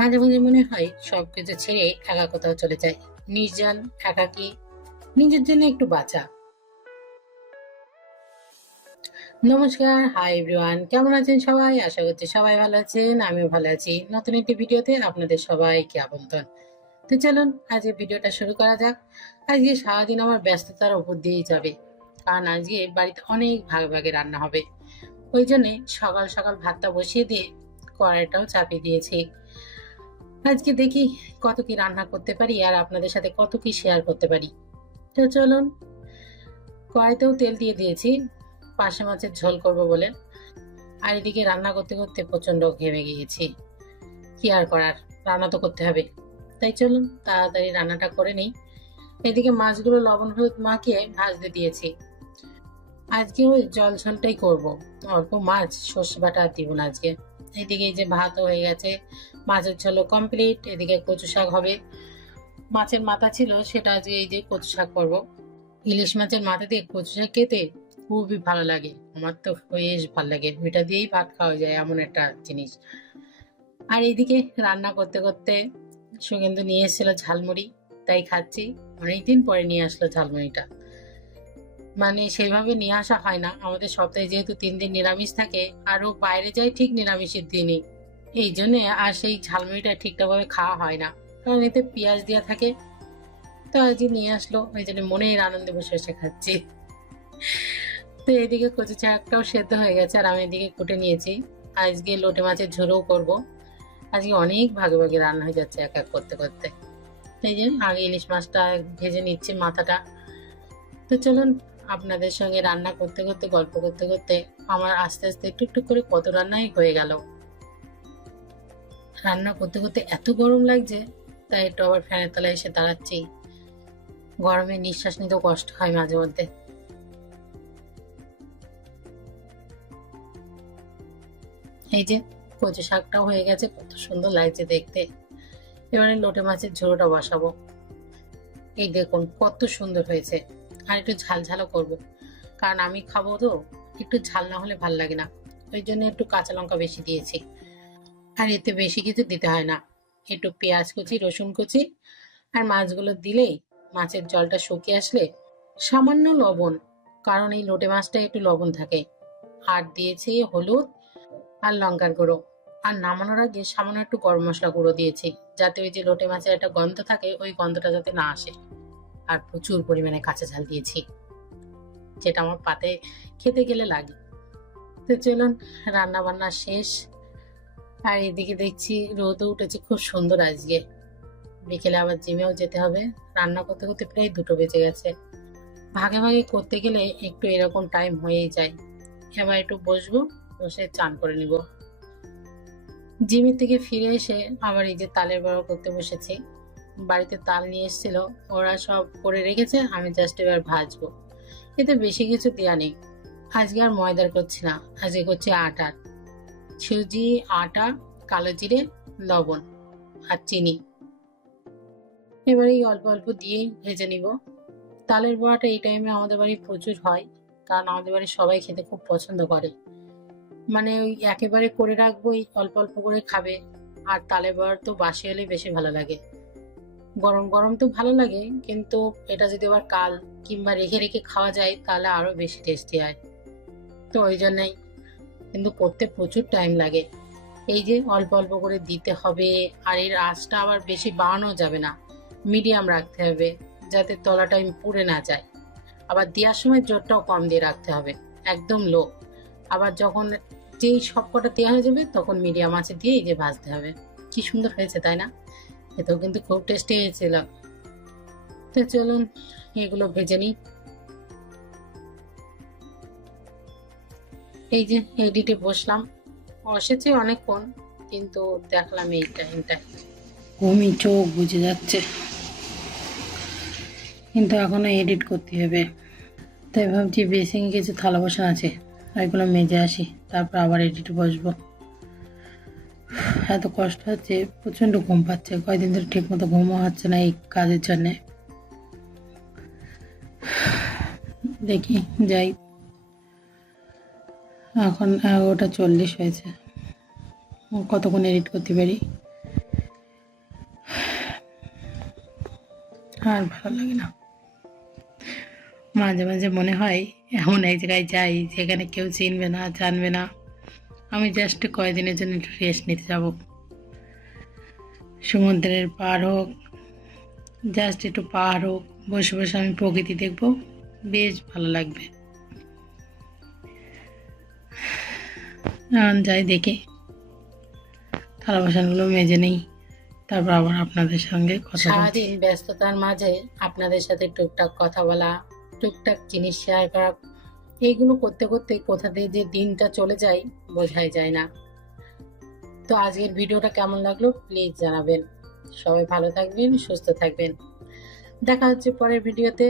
মাঝে মাঝে মনে হয় সবকিছু ছেড়ে একা কোথাও চলে যায়, নির্জন, একাকী, নিজের জন্য একটু বাঁচা। নমস্কার, হাই এভরিওয়ান, কেমন আছেন সবাই? আশা করছি সবাই ভালো আছেন, আমিও ভালো আছি। নতুন একটি ভিডিওতে আপনাদের সবাইকে আমন্ত্রণ। তো চলুন আজকে ভিডিওটা শুরু করা যাক। আজকে সারাদিন আমার ব্যস্ততার উপর দিয়েই যাবে, কারণ আজকে বাড়িতে অনেক ভাগে ভাগে রান্না হবে। ওই জন্যে সকাল সকাল ভাতটা বসিয়ে দিয়ে কড়াইটাও চাপিয়ে দিয়েছি। আজকে দেখি কত কি রান্না করতে পারি আর আপনাদের সাথে কত কি শেয়ার করতে পারি। তো চলুন, কড়াইতেও তেল দিয়ে দিয়েছি পার্শে মাছের ঝোল করব বলে। আর এদিকে রান্না করতে করতে প্রচন্ড ঘেমে গিয়েছি। কি আর করার, রান্না তো করতে হবে। তাই চলুন তাড়াতাড়ি রান্নাটা করে নিই। এদিকে মাছগুলো লবণ হলুদ মাখিয়ে ভাজতে দিয়েছি। আজকে ওই জল ঝোলটাই করব, অল্প মাছ, সর্ষে বাটা আর দিব না আজকে। এদিকে এই যে ভাতও হয়ে গেছে, মাছের ঝোলও কমপ্লিট। এদিকে কচু শাক হবে, মাছের মাথা ছিল সেটা আজকে এই যে কচু শাক করবো। ইলিশ মাছের মাথা দিয়ে কচু শাক খেতে খুবই ভালো লাগে, আমার তো বেশ ভালো লাগে। ওইটা দিয়েই ভাত খাওয়া যায়, এমন একটা জিনিস। আর এইদিকে রান্না করতে করতে সুগেন্দু নিয়ে এসেছিল ঝালমুড়ি, তাই খাচ্ছি। অনেকদিন পরে নিয়ে আসলো ঝালমুড়িটা, মানে সেইভাবে নিয়ে আসা হয় না আমাদের সপ্তাহে, যেহেতু 3 দিন নিরামিষ থাকে, আরও বাইরে যায় ঠিক নিরামিষের দিনই। এই জন্য আর সেই ঝালমুড়িটা ঠিকঠাকভাবে খাওয়া হয় না, কারণ এতে পেঁয়াজ দেওয়া থাকে। তো আজকে নিয়ে আসলো, ওই জন্য মনের আনন্দে বসে বসে খাচ্ছি। তো এদিকে কচু শাকটাও সেদ্ধ হয়ে গেছে আর আমি এদিকে কুটে নিয়েছি। আজকে লোটে মাছের ঝোলও করব। আজকে অনেক ভাগে ভাগে রান্না হয়ে যাচ্ছে এক এক করতে করতে। এই যে আগে ইলিশ মাছটা ভেজে নিচ্ছি মাথাটা। তো চলুন, আপনাদের সঙ্গে রান্না করতে করতে গল্প করতে করতে আমার আস্তে আস্তে টুকটুক করে কত রান্নাই হয়ে গেল। রান্না করতে করতে এত গরম লাগছে, তাই একটু আবার ফ্যানের তলায় এসে দাঁড়াচ্ছি। গরমে নিঃশ্বাস নিতেও কষ্ট হয় মাঝে মধ্যে। এই যে কচু শাকটাও হয়ে গেছে, কত সুন্দর লাগছে দেখতে। এবারে লোটে মাছের ঝোলটা বসাবো। এই দেখুন কত সুন্দর হয়েছে। আর একটু ঝাল ঝালও করবো, কারণ আমি খাবো তো, একটু ঝাল না হলে ভাল লাগে না। ওই জন্য একটু কাঁচা লঙ্কা বেশি দিয়েছি। আর এতে বেশি কিছু দিতে হয় না, একটু পেঁয়াজ কুচি, রসুন কুচি আর মাছগুলো দিলেই মাছের জলটা শুকিয়ে আসলে সামান্য লবণ, কারণ এই লোটে মাছটায় একটু লবণ থাকে, আর দিয়েছি হলুদ আর লঙ্কার গুঁড়ো। আর নামানোর আগে সামান্য একটু গরম মশলা গুঁড়ো দিয়েছি, যাতে ওই যে লোটে মাছের একটা গন্ধ থাকে, ওই গন্ধটা যাতে না আসে। আর প্রচুর পরিমাণে কাঁচা ঝাল দিয়েছি, যেটা আমার পাতে খেতে গেলে লাগে। তো চলুন, রান্না বান্না শেষ। আর এদিকে দেখছি রোদও উঠেছে খুব সুন্দর আজকে। বিকেলে আবার জিমেও যেতে হবে। রান্না করতে করতে প্রায় 2টো বেজে গেছে। ভাগে ভাগে করতে গেলে একটু এরকম টাইম হয়েই যায়। এবার একটু বসবো, বসে চান করে নিব। জিমের থেকে ফিরে এসে আবার এই যে তালের বড়া করতে বসেছি। বাড়িতে তাল নিয়ে এসেছিল, ওরা সব করে রেখেছে, আমি জাস্ট এবার ভাজবো। এতে বেশি কিছু দেওয়া নেই। আজকে আর ময়দার করছি না, আজকে করছি আটার। সুজি, আটা, কালো জিরে, লবণ আর চিনি। এবার এই অল্প অল্প দিয়ে ভেজে নিব। তালের বড়াটা এই টাইমে আমাদের বাড়ি প্রচুর হয়, কারণ আমাদের বাড়ির সবাই খেতে খুব পছন্দ করে। মানে ওই একেবারে করে রাখবো, এই অল্প অল্প করে খাবে। আর তালের বড়া তো বাসি হলেই বেশি ভালো লাগে। গরম গরম তো ভালো লাগে, কিন্তু এটা যদি আবার কাল কিংবা রেখে রেখে খাওয়া যায় তাহলে আরো বেশি টেস্টি হয়। তো ওই জন্যই, কিন্তু করতে প্রচুর টাইম লাগে। এই যে অল্প অল্প করে দিতে হবে, আর এর আঁচটা আবার বেশি বাড়ানো যাবে না, মিডিয়াম রাখতে হবে, যাতে তলাটা পুড়ে না যায়। আবার দেওয়ার সময় জোরটাও কম দিয়ে রাখতে হবে, একদম লো। আবার যখন যেই সবকটা দেওয়া হয়ে যাবে তখন মিডিয়াম আঁচে দিয়ে এই যে ভাজতে হবে। কি সুন্দর হয়েছে তাই না? এতেও কিন্তু খুব টেস্টি হয়েছিল। তো চলুন এগুলো ভেজে নিই। এই যে এডিটে বসলাম, বসেছি অনেকক্ষণ, কিন্তু দেখলাম এই টাইমটায় ঘুমি চোখ বুঝে যাচ্ছে, কিন্তু এখনো এডিট করতে হবে। তাই ভাবছি বেসিংয়ে কিছু থালা বাসন আছে, এগুলো মেজে আসি, তারপর আবার এডিটে বসবো। এত কষ্ট হচ্ছে, প্রচণ্ড ঘুম পাচ্ছে, কয়েকদিন ধরে ঠিক মতো ঘুমও হচ্ছে না এই কাজের জন্যে। দেখি যাই, এখন 11:40 হয়েছে, কতক্ষণ এডিট করতে পারি। আর ভালো লাগে না। মাঝে মাঝে মনে হয় এমন এক জায়গায় যাই যেখানে কেউ চিনবে না, জানবে না। আমি জাস্ট কয়দিনের জন্য একটু রেস্ট নিতে যাব। সমুদ্রের পার হোক, জাস্ট একটু পাহাড় হোক, বসে বসে আমি প্রকৃতি দেখব, বেশ ভালো লাগবে। এখন যাই দেখি, থালা বাসনগুলো মেজে নেই, তারপর আবার আপনাদের সঙ্গে কথা বলছি। সারাদিন ব্যস্ততার মাঝে আপনাদের সাথে টুকটাক কথা বলা, টুকটাক জিনিস শেয়ার করা, এইগুলো করতে করতে কোথা দিয়ে যে দিনটা চলে যায় বোঝাই যায় না। তো আজকের ভিডিওটা কেমন লাগলো প্লিজ জানাবেন। সবাই ভালো থাকবেন, সুস্থ থাকবেন। দেখা হচ্ছে পরের ভিডিওতে।